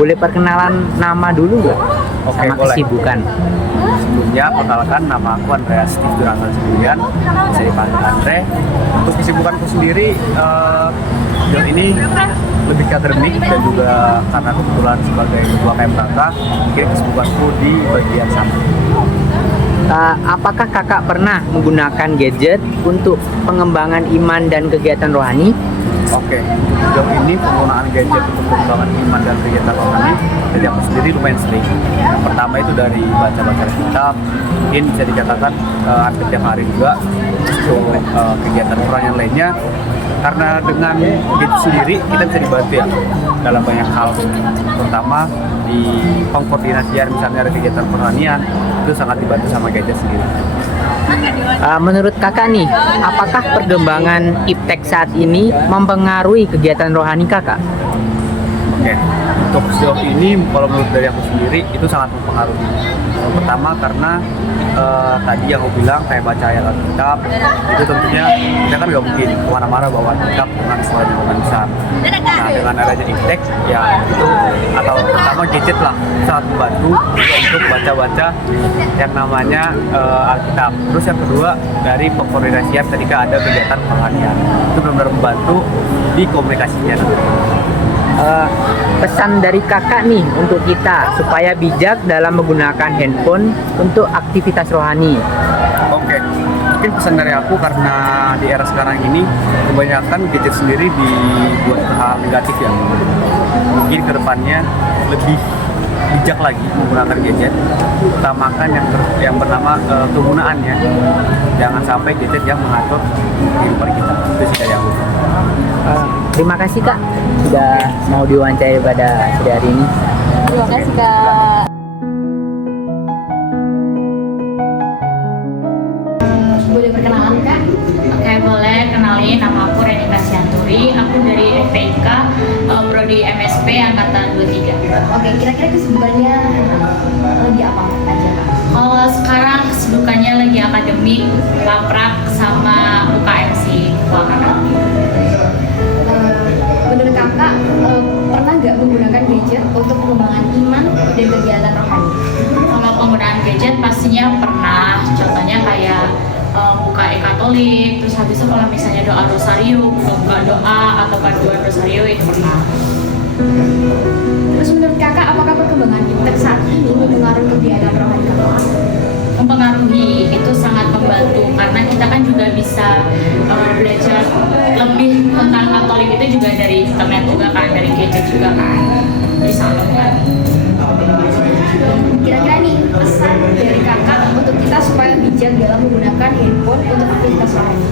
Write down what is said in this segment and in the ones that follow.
boleh perkenalan nama dulu nggak? Oke, Sama boleh. kesibukan. Sebelumnya, perkenalkan nama aku Andreas Duranggal Sendirian, bisa dipanggil Andre. Untuk kesibukanku sendiri, sejauh ini lebih ke akademik dan juga karena kebetulan sebagai ketua KMKK, mungkin kesibukanku di bagian sana. Apakah kakak pernah menggunakan gadget untuk pengembangan iman dan kegiatan rohani? Oke, sejauh ini penggunaan gadget untuk pengembangan iman dan kegiatan rohani dari aku sendiri lumayan sering. Yang pertama itu dari baca-baca kitab, mungkin bisa dikatakan hampir tiap hari juga. Untuk kegiatan rohani lainnya, karena dengan gadget sendiri kita bisa dibantu ya dalam banyak hal, terutama di pengkoordinasian misalnya ada kegiatan pertanian, itu sangat dibantu sama gadget sendiri. Menurut kakak nih, apakah perkembangan iptek saat ini mempengaruhi kegiatan rohani kakak? Oke, untuk sejauh ini kalau menurut dari aku sendiri itu sangat mempengaruhi. Yang pertama karena tadi yang aku bilang kayak baca ayat Alkitab, itu tentunya kita kan nggak mungkin kemana-mana bawa kitab dengan suara yang besar. Nah, dengan adanya iptek ya itu atau pertama gadget lah sangat membantu untuk baca-baca yang namanya Alkitab. Terus yang kedua dari pengkoordinasian ketika ada kegiatan pertanian, itu benar-benar membantu di komunikasinya. Pesan dari kakak nih untuk kita supaya bijak dalam menggunakan handphone untuk aktivitas rohani. Oke, mungkin pesan dari aku karena di era sekarang ini kebanyakan gadget sendiri dibuat hal negatif ya. Mungkin kedepannya lebih bijak lagi menggunakan gadget, utamakan yang bernama penggunaannya. Jangan sampai gadget yang mengatur kehidupan kita. Itu sih dari aku. Terima kasih kak sudah mau diwawancarai pada sore hari ini. Terima kasih kak. Boleh perkenalan kak? Oke, boleh. Kenalin, nama aku Reni Kasyantori. Aku dari FPIK, Prodi MSP Angkatan 23. Oke, kira-kira kesibukannya lagi apa aja kak? Kalau sekarang kesibukannya lagi akademik, laprak, sama UKM sih. Menurut kakak, pernah nggak menggunakan gadget untuk pengembangan iman dan kegiatan rohani? Kalau penggunaan gadget pastinya pernah. Contohnya kayak buka e-katolik, terus habis itu kalau misalnya doa rosario, buka doa atau paduan rosario itu pernah. Terus menurut kakak, apakah perkembangan iptek saat ini mempengaruhi kegiatan rohani kakak? Mempengaruhi, itu sangat membantu karena kita kan juga bisa belajar lebih tentang Katolik itu juga dari internet juga kan, dari gadget juga kan, bisa membantu. Kira-kira nih pesan dari kakak untuk kita supaya bijak dalam menggunakan handphone untuk aktivitas rohani?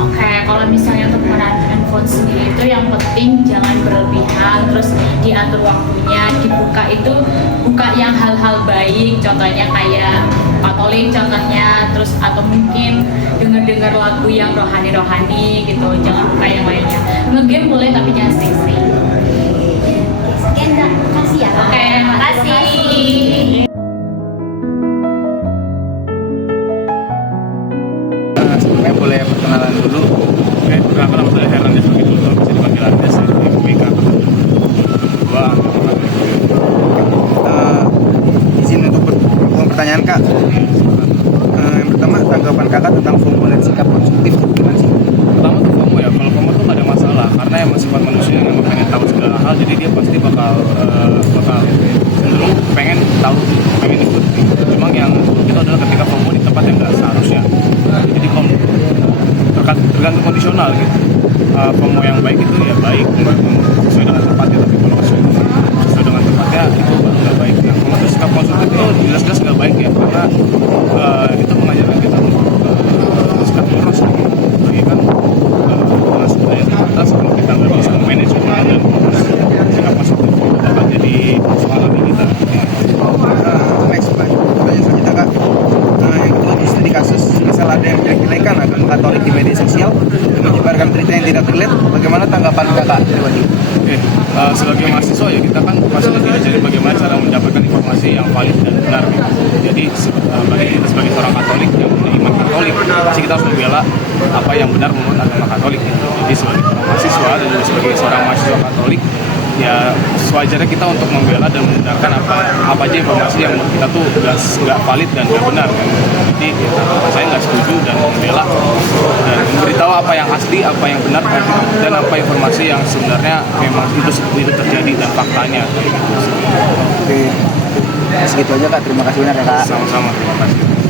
Oke, kalau misalnya untuk menggunakan handphone sendiri itu yang penting jangan berlebihan, terus diatur waktunya, dibuka itu buka yang hal-hal baik, contohnya kayak Katolik contohnya, terus atau mungkin denger lagu yang rohani-rohani gitu, jangan buka yang lainnya. Nge-game boleh tapi jangan sering-sering. Sekian kak, makasih ya kak. Oke, makasih. Sebelumnya boleh perkenalan dulu. Oke, perkenalkan nama saya Hernandez Bagituto, bisa dipanggil Andes, dari FPIK kedua. Izin untuk berulang pertanyaan kak. Yang pertama, tanggapan kakak tentang FOMO dan sikap konstruktif gimana sih? Pertama tuh FOMO ya, kalau FOMO tuh gak ada masalah karena emang sifat manusia yang emang pengen tahu segala hal, jadi dia pasti bakal cenderung pengen tahu, pengen ikut. Memang yang itu adalah ketika FOMO di tempat yang gak seharusnya, jadi tergantung kondisional gitu. FOMO yang baik itu ya baik, sesuai dengan tempatnya, tapi kalau sesuai dengan tempatnya itu baru gak baik. Nah, kalau sikap konstruktif itu jelas-jelas gak baik ya, karena itu mengajarkan kita untuk sikap lurus gitu. Jadi kan sebenarnya terbatas kalau kita nggak bisa manage dan sikap positif itu bakal jadi persoalan di kita. Next pertanyaan selanjutnya kak. Yang kedua, studi kasus misal ada yang menjelek-jelekan agama Katolik di media sosial dan menyebarkan berita yang tidak relate, bagaimana tanggapan kakak pribadi? Oke, sebagai mahasiswa ya kita kan pasti diajari bagaimana cara mendapatkan informasi yang valid dan benar gitu. Jadi bagi kita sebagai seorang Katolik yang punya iman Katolik, pasti kita harus membela apa yang benar menurut agama Katolik gitu. Jadi sebagai seorang mahasiswa dan juga sebagai seorang mahasiswa Katolik, ya sewajarnya kita untuk membela dan membenarkan apa aja informasi yang menurut kita tuh nggak valid dan nggak benar kan. Jadi saya nggak setuju dan membela dan memberitahu apa yang asli, apa yang benar, dan apa informasi yang sebenarnya memang itu terjadi dan faktanya. Oke, segitu aja Kak. Terima kasih banyak ya Kak. Sama-sama, terima kasih.